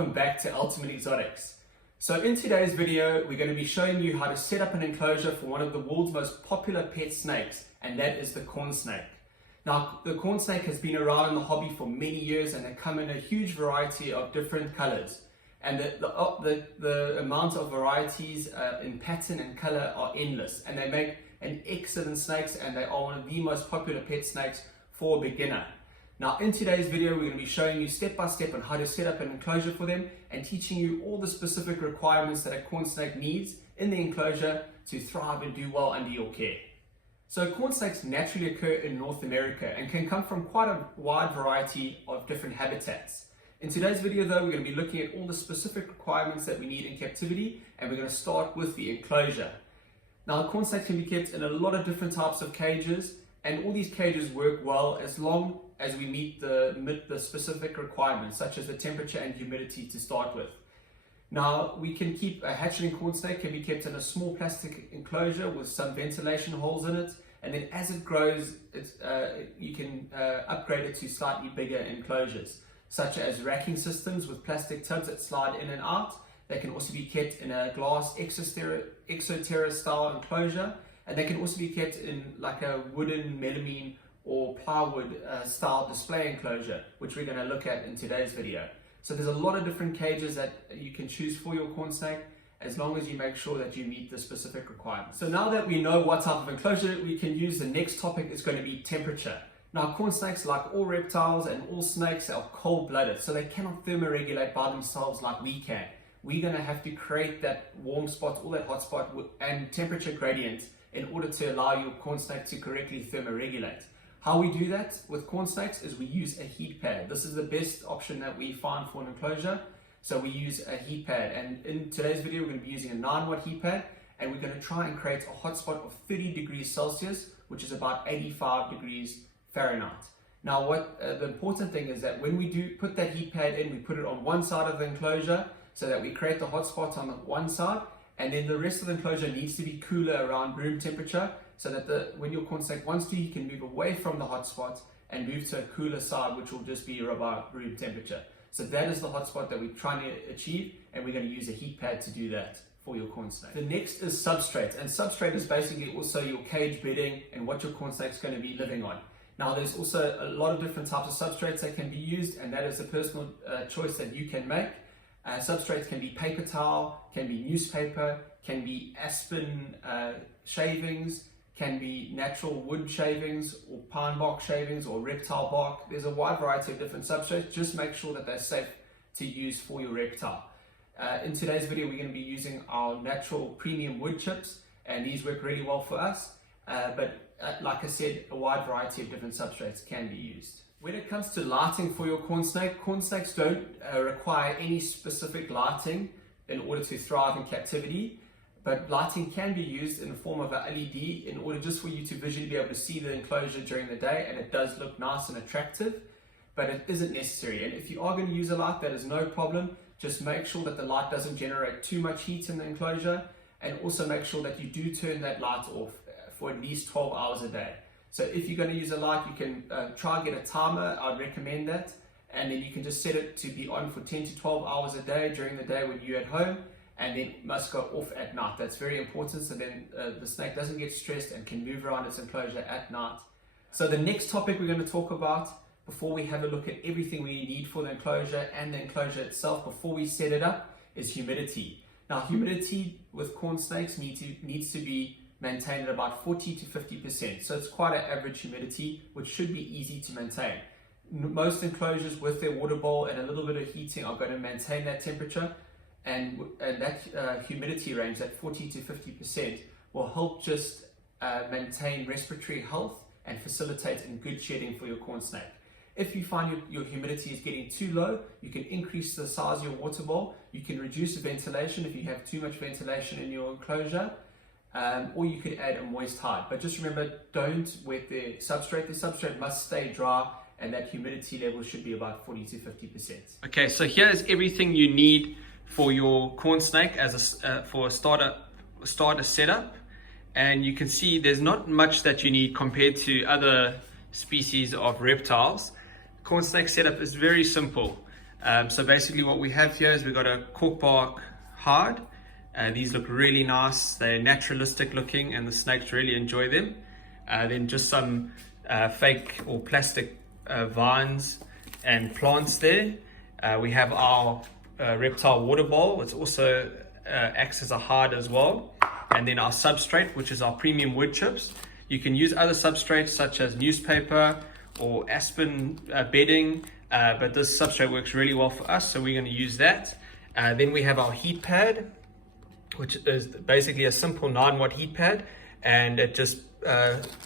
welcome back to Ultimate Exotics. So in today's video, we're going to be showing you how to set up an enclosure for one of the world's most popular pet snakes, and that is the corn snake. Now, the corn snake has been around in the hobby for many years, and they come in a huge variety of different colors. And the amount of varieties in pattern and color are endless, and they make an excellent snakes, and they are one of the most popular pet snakes for a beginner. Now, in today's video, we're going to be showing you step by step on how to set up an enclosure for them and teaching you all the specific requirements that a corn snake needs in the enclosure to thrive and do well under your care. So corn snakes naturally occur in North America and can come from quite a wide variety of different habitats. In today's video though, we're going to be looking at all the specific requirements that we need in captivity, and we're going to start with the enclosure. Now, corn snakes can be kept in a lot of different types of cages, and all these cages work well as long as we meet the specific requirements, such as the temperature and humidity to start with. Now, we can keep a hatchling corn snake can be kept in a small plastic enclosure with some ventilation holes in it, and then as it grows, you can upgrade it to slightly bigger enclosures, such as racking systems with plastic tubs that slide in and out. They can also be kept in a glass exoterra style enclosure, and they can also be kept in like a wooden melamine or plywood style display enclosure, which we're going to look at in today's video. So there's a lot of different cages that you can choose for your corn snake, as long as you make sure that you meet the specific requirements. So now that we know what type of enclosure we can use, the next topic is going to be temperature. Now, corn snakes, like all reptiles and all snakes, are cold-blooded, so they cannot thermoregulate by themselves like we can. We're going to have to create that warm spot or that hot spot and temperature gradient in order to allow your corn snake to correctly thermoregulate. How we do that with corn snakes is we use a heat pad. This is the best option that we find for an enclosure. So we use a heat pad, and in today's video we're going to be using a 9-watt heat pad, and we're going to try and create a hot spot of 30 degrees Celsius, which is about 85 degrees Fahrenheit. Now, the important thing is that when we do put that heat pad in, we put it on one side of the enclosure so that we create the hot spot on the one side, and then the rest of the enclosure needs to be cooler around room temperature, so that when your corn snake wants to, he can move away from the hot spot and move to a cooler side, which will just be about room temperature. So that is the hot spot that we're trying to achieve, and we're going to use a heat pad to do that for your corn snake. The next is substrate, and substrate is basically also your cage bedding and what your corn snake is going to be living on. Now, there's also a lot of different types of substrates that can be used, and that is a personal choice that you can make. Substrates can be paper towel, can be newspaper, can be aspen shavings, can be natural wood shavings or pine bark shavings or reptile bark. There's a wide variety of different substrates. Just make sure that they're safe to use for your reptile. In today's video, we're going to be using our natural premium wood chips, and these work really well for us. Like I said, a wide variety of different substrates can be used. When it comes to lighting for your corn snakes don't require any specific lighting in order to thrive in captivity. But lighting can be used in the form of a LED in order just for you to visually be able to see the enclosure during the day, and it does look nice and attractive, but it isn't necessary. And if you are going to use a light, that is no problem. Just make sure that the light doesn't generate too much heat in the enclosure, and also make sure that you do turn that light off for at least 12 hours a day. So if you're going to use a light, you can try and get a timer. I'd recommend that, and then you can just set it to be on for 10 to 12 hours a day during the day when you're at home, and then must go off at night. That's very important, so then the snake doesn't get stressed and can move around its enclosure at night. So the next topic we're going to talk about, before we have a look at everything we need for the enclosure and the enclosure itself before we set it up, is humidity. Now, humidity with corn snakes needs to be maintained at about 40 to 50%. So it's quite an average humidity, which should be easy to maintain. Most enclosures with their water bowl and a little bit of heating are going to maintain that temperature, and that humidity range, that 40 to 50%, will help just maintain respiratory health and facilitate in good shedding for your corn snake. If you find your humidity is getting too low, you can increase the size of your water bowl. You can reduce the ventilation if you have too much ventilation in your enclosure, or you could add a moist hide. But just remember, don't wet the substrate. The substrate must stay dry, and that humidity level should be about 40 to 50%. Okay, so here's everything you need for your corn snake for a starter setup, and you can see there's not much that you need compared to other species of reptiles. Corn snake setup is very simple. So basically what we have here is we've got a cork bark hard. These look really nice. They're naturalistic looking and the snakes really enjoy them. Then just some fake or plastic vines and plants there. We have our reptile water bowl. It's also acts as a hard as well. And then our substrate, which is our premium wood chips. You can use other substrates such as newspaper or aspen bedding, but this substrate works really well for us, so we're going to use that. Then we have our heat pad, which is basically a simple 9-watt heat pad, and it just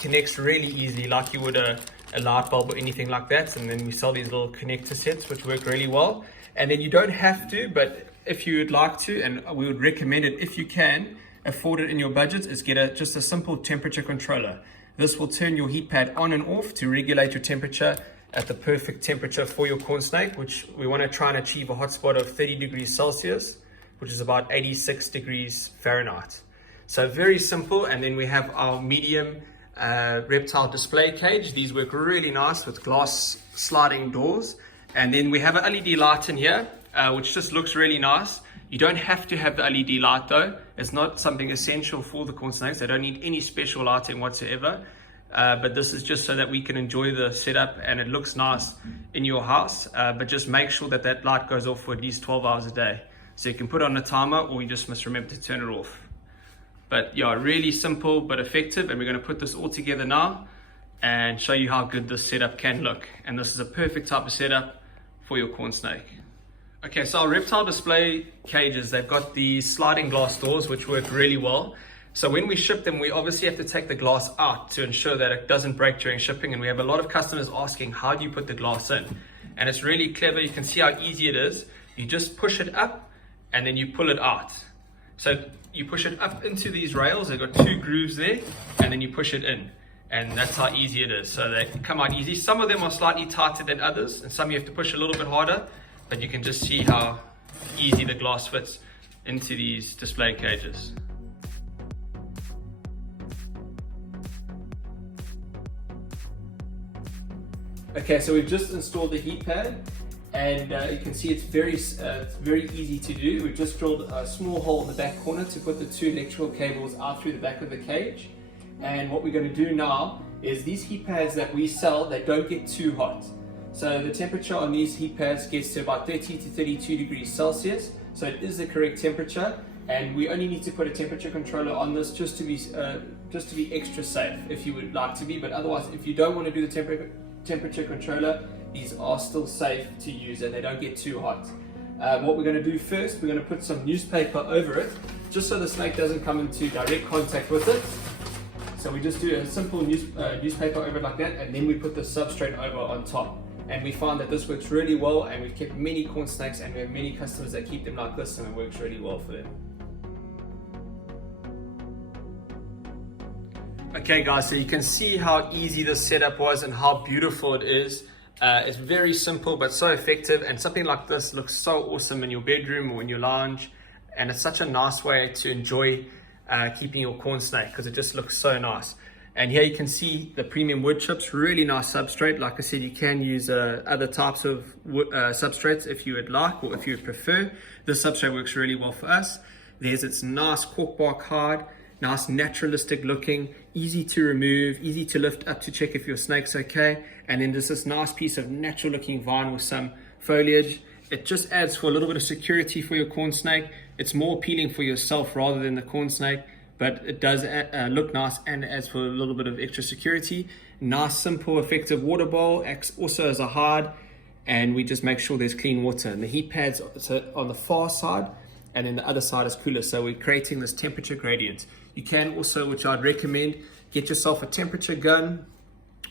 connects really easy like you would a light bulb or anything like that. And then we sell these little connector sets which work really well. And then you don't have to, but if you would like to, and we would recommend it if you can afford it in your budget, is get just a simple temperature controller. This will turn your heat pad on and off to regulate your temperature at the perfect temperature for your corn snake, which we want to try and achieve a hot spot of 30 degrees Celsius, which is about 86 degrees Fahrenheit. So very simple. And then we have our medium reptile display cage. These work really nice with glass sliding doors. And then we have an LED light in here, which just looks really nice. You don't have to have the LED light though. It's not something essential for the corn snakes. They don't need any special lighting whatsoever. But this is just so that we can enjoy the setup and it looks nice in your house. But just make sure that that light goes off for at least 12 hours a day. So you can put on a timer, or you just must remember to turn it off. But yeah, really simple but effective. And we're going to put this all together now and show you how good this setup can look. And this is a perfect type of setup for your corn snake. Okay, so our reptile display cages, they've got these sliding glass doors which work really well. So when we ship them, we obviously have to take the glass out to ensure that it doesn't break during shipping. And we have a lot of customers asking, how do you put the glass in? And it's really clever. You can see how easy it is. You just push it up and then you pull it out. So you push it up into these rails. They've got 2 grooves there, and then you push it in. And that's how easy it is. So they come out easy. Some of them are slightly tighter than others, and some you have to push a little bit harder. But you can just see how easy the glass fits into these display cages. Okay, so we've just installed the heat pad, and you can see it's very easy to do. We've just drilled a small hole in the back corner to put the 2 electrical cables out through the back of the cage. And what we're going to do now is these heat pads that we sell, they don't get too hot. So the temperature on these heat pads gets to about 30 to 32 degrees Celsius. So it is the correct temperature, and we only need to put a temperature controller on this just to be extra safe if you would like to be. But otherwise, if you don't want to do the temperature controller, these are still safe to use and they don't get too hot. What we're going to do first, we're going to put some newspaper over it, just so the snake doesn't come into direct contact with it. So we just do a simple newspaper over it like that, and then we put the substrate over on top. And we find that this works really well, and we've kept many corn snakes, and we have many customers that keep them like this, and it works really well for them. Okay guys, so you can see how easy this setup was and how beautiful it is. It's very simple but so effective, and something like this looks so awesome in your bedroom or in your lounge, and it's such a nice way to enjoy keeping your corn snake because it just looks so nice. And here you can see the premium wood chips, really nice substrate. Like I said, you can use other types of substrates if you would like, or if you would prefer. This substrate works really well for us. There's its nice cork bark hard, nice naturalistic looking, easy to remove, easy to lift up to check if your snake's okay. And then there's this nice piece of natural looking vine with some foliage. It just adds for a little bit of security for your corn snake. It's more appealing for yourself rather than the corn snake, but it does look nice and adds for a little bit of extra security. Nice, simple, effective water bowl, acts also as a hard, and we just make sure there's clean water. And the heat pads on the far side, and then the other side is cooler, so we're creating this temperature gradient. You can also, which I'd recommend, get yourself a temperature gun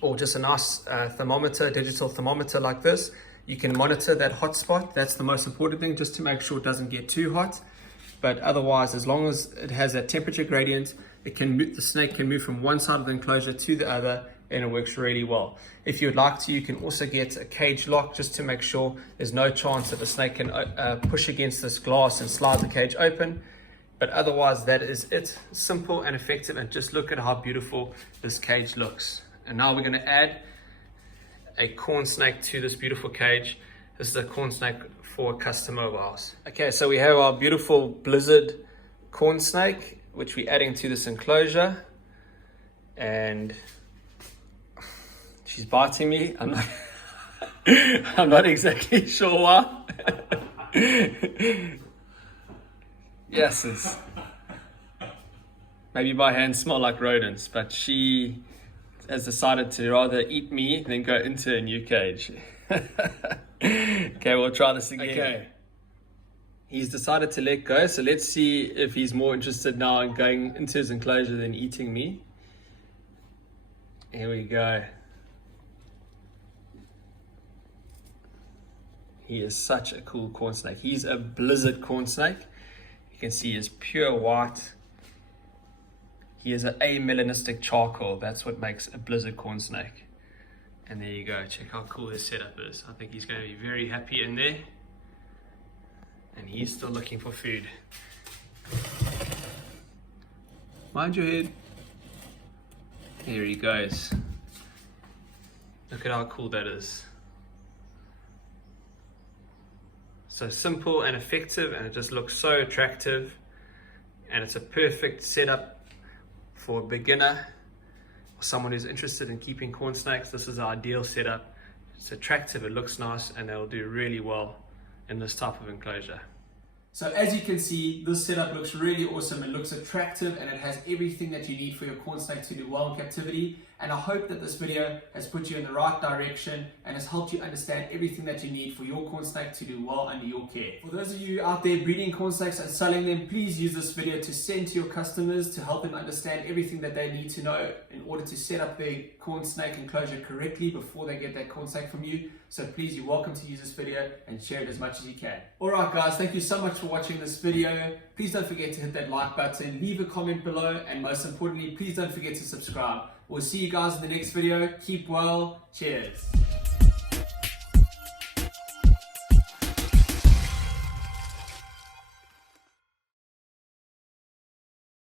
or just a nice thermometer, digital thermometer like this. You can monitor that hot spot. That's the most important thing, just to make sure it doesn't get too hot. But otherwise, as long as it has that temperature gradient, the snake can move from one side of the enclosure to the other, and it works really well. If you'd like to, you can also get a cage lock just to make sure there's no chance that the snake can push against this glass and slide the cage open. But otherwise, that is it. Simple and effective, and just look at how beautiful this cage looks. And now we're going to add a corn snake to this beautiful cage. This is a corn snake for a customer of ours. Okay, so we have our beautiful blizzard corn snake, which we're adding to this enclosure. And she's biting me. I'm not, I'm not exactly sure why. Yes, maybe my hands smell like rodents, but she has decided to rather eat me than go into a new cage. Okay, we'll try this again. Okay. He's decided to let go, so let's see if he's more interested now in going into his enclosure than eating me. Here we go. He is such a cool corn snake. He's a blizzard corn snake. You can see he's pure white. He is an amelanistic charcoal. That's what makes a blizzard corn snake. And there you go. Check how cool his setup is. I think he's going to be very happy in there. And he's still looking for food. Mind your head. Here he goes. Look at how cool that is. So simple and effective, and it just looks so attractive. And it's a perfect setup for a beginner or someone who's interested in keeping corn snakes. This is the ideal setup. It's attractive, it looks nice, and they'll do really well in this type of enclosure. So as you can see, this setup looks really awesome. It looks attractive and it has everything that you need for your corn snake to do well in captivity. And I hope that this video has put you in the right direction and has helped you understand everything that you need for your corn snake to do well under your care. For those of you out there breeding corn snakes and selling them, please use this video to send to your customers to help them understand everything that they need to know in order to set up their corn snake enclosure correctly before they get that corn snake from you. So please, you're welcome to use this video and share it as much as you can. Alright guys, thank you so much for watching this video. Please don't forget to hit that like button, leave a comment below, and most importantly, please don't forget to subscribe. We'll see you guys in the next video. Keep well. Cheers.